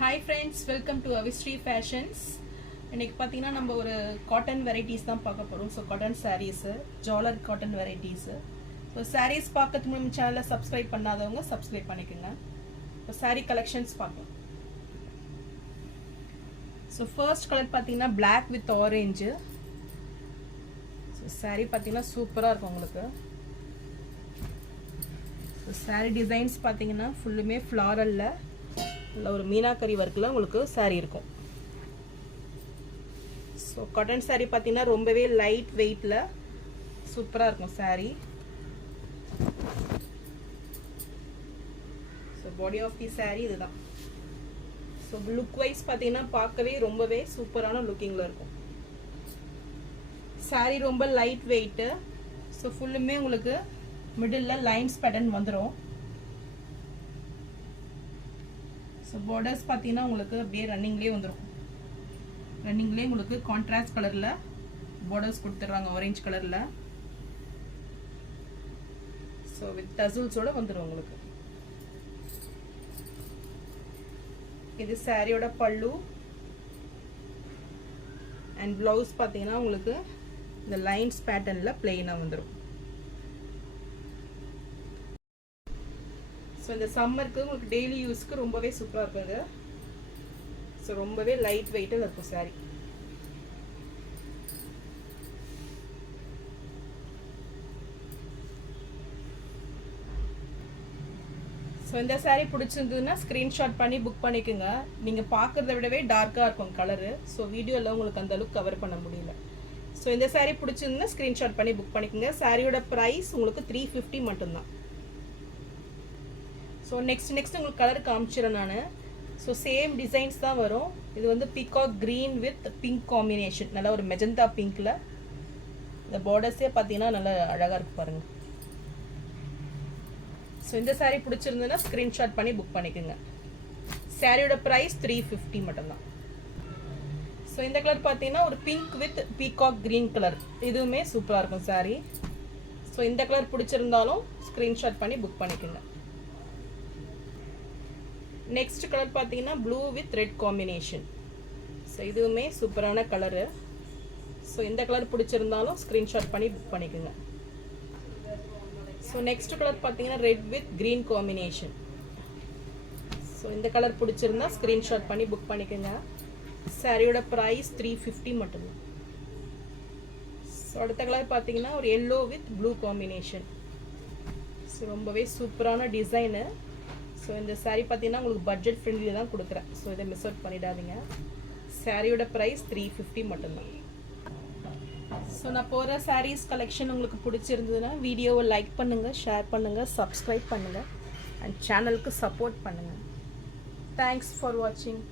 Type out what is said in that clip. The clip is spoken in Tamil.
Hi friends, welcome to Avistry Fashions. இன்னைக்கு பார்த்தீங்கன்னா நம்ம ஒரு காட்டன் வெரைட்டிஸ் தான் பார்க்க போகிறோம். ஸோ காட்டன் சாரீஸ், ஜாலர் காட்டன் வெரைட்டிஸ். ஸோ சாரீஸ் பார்க்கறதுக்கு முன்னாடி சேனலை சப்ஸ்கிரைப் பண்ணாதவங்க சப்ஸ்கிரைப் பண்ணிக்கோங்க. இப்போ சாரீ கலெக்ஷன்ஸ் பார்க்கலாம். ஸோ ஃபர்ஸ்ட் கலர் பார்த்தீங்கன்னா black with orange. So sari பார்த்தீங்கன்னா சூப்பராக இருக்கும் உங்களுக்கு. ஸோ சாரீ டிசைன்ஸ் பார்த்தீங்கன்னா ஃபுல்லுமே ஃப்ளாரலில் இல்லை ஒரு மீனாக்கரி ஒர்க்கில் உங்களுக்கு சாரீ இருக்கும். ஸோ காட்டன் சாரீ பார்த்தீங்கன்னா ரொம்பவே லைட் வெயிட்டில் சூப்பராக இருக்கும் sari. So body of the sari இதுதான். ஸோ லுக் வைஸ் பார்த்தீங்கன்னா பார்க்கவே ரொம்பவே சூப்பரான லுக்கிங்கில் இருக்கும். சாரீ ரொம்ப லைட் வெயிட்டு. ஸோ ஃபுல்லுமே உங்களுக்கு மிடில் லைன்ஸ் பேட்டர்ன் வந்துடும். ஸோ பார்டர்ஸ் பார்த்தீங்கன்னா உங்களுக்கு அப்படியே ரன்னிங்லேயே வந்துடும். ரன்னிங்லேயே உங்களுக்கு கான்ட்ராஸ்ட் கலரில் பார்டர்ஸ் கொடுத்துட்றாங்க, ஆரஞ்சு கலரில். ஸோ வித் டசல்ஸோட வந்துடும் உங்களுக்கு. இது சாரியோட பல்லு அண்ட் ப்ளவுஸ் பார்த்தீங்கன்னா உங்களுக்கு இந்த லைன்ஸ் பேட்டர்னில் பிளெயினாக வந்துடும். ஸோ இந்த சம்மருக்கு உங்களுக்கு டெய்லி யூஸ்க்கு ரொம்பவே சூப்பராக இருக்கும் இது. ஸோ ரொம்பவே லைட் வெயிட்டில் இருக்கும் சாரீ. ஸோ இந்த சாரீ பிடிச்சிருந்ததுன்னா ஸ்க்ரீன்ஷாட் பண்ணி புக் பண்ணிக்கோங்க. நீங்கள் பார்க்குறத விடவே டார்க்காக இருக்கும் கலரு. ஸோ வீடியோவில் உங்களுக்கு அந்த அளவுக்கு கவர் பண்ண முடியல. ஸோ இந்த சாரீ பிடிச்சிருந்ததுன்னா ஸ்க்ரீன்ஷாட் பண்ணி புக் பண்ணிக்கோங்க. சாரியோட ப்ரைஸ் உங்களுக்கு 350 மட்டும்தான். ஸோ நெக்ஸ்ட் உங்களுக்கு கலர் காமிச்சிடறேன் நான். ஸோ சேம் டிசைன்ஸ் தான் வரும். இது வந்து peacock green with pink combination, நல்லா ஒரு மெஜந்தா பிங்க்கில். இந்த பார்டர்ஸே பார்த்தீங்கன்னா நல்லா அழகாக இருக்கு பாருங்கள். ஸோ இந்த சாரீ பிடிச்சிருந்ததுன்னா ஸ்க்ரீன்ஷாட் பண்ணி புக் பண்ணிக்கோங்க. சாரியோட ப்ரைஸ் 350 மட்டும்தான். ஸோ இந்த கலர் பார்த்தீங்கன்னா ஒரு pink with peacock green colour, இதுவுமே சூப்பராக இருக்கும் சாரீ. ஸோ இந்த கலர் பிடிச்சிருந்தாலும் ஸ்க்ரீன்ஷாட் பண்ணி புக் பண்ணிக்கோங்க. நெக்ஸ்ட் கலர் பார்த்தீங்கன்னா blue with red combination. So இதுவுமே சூப்பரான கலரு. ஸோ இந்த கலர் பிடிச்சிருந்தாலும் ஸ்க்ரீன்ஷாட் பண்ணி புக் பண்ணிக்கோங்க. ஸோ நெக்ஸ்ட் கலர் பார்த்தீங்கன்னா red with green combination. So இந்த கலர் பிடிச்சிருந்தா ஸ்க்ரீன்ஷாட் பண்ணி புக் பண்ணிக்கோங்க. சாரியோட ப்ரைஸ் 350 மட்டும்தான். ஸோ அடுத்த கலர் பார்த்தீங்கன்னா ஒரு yellow with blue combination. So ரொம்பவே சூப்பரான டிசைனு. ஸோ இந்த சாரீ பார்த்தீங்கன்னா உங்களுக்கு பட்ஜெட் ஃப்ரெண்ட்லியில் தான் கொடுக்குறேன். ஸோ இதை மிஸ் அவுட் பண்ணிடாதீங்க. சாரியோட ப்ரைஸ் 350 மட்டும்தான். ஸோ நான் போகிற சாரீஸ் கலெக்ஷன் உங்களுக்கு பிடிச்சிருந்ததுன்னா வீடியோவை லைக் பண்ணுங்கள், ஷேர் பண்ணுங்கள், சப்ஸ்கிரைப் பண்ணுங்கள் அண்ட் சேனலுக்கு சப்போர்ட் பண்ணுங்கள். தேங்க்ஸ் ஃபார் வாட்சிங்.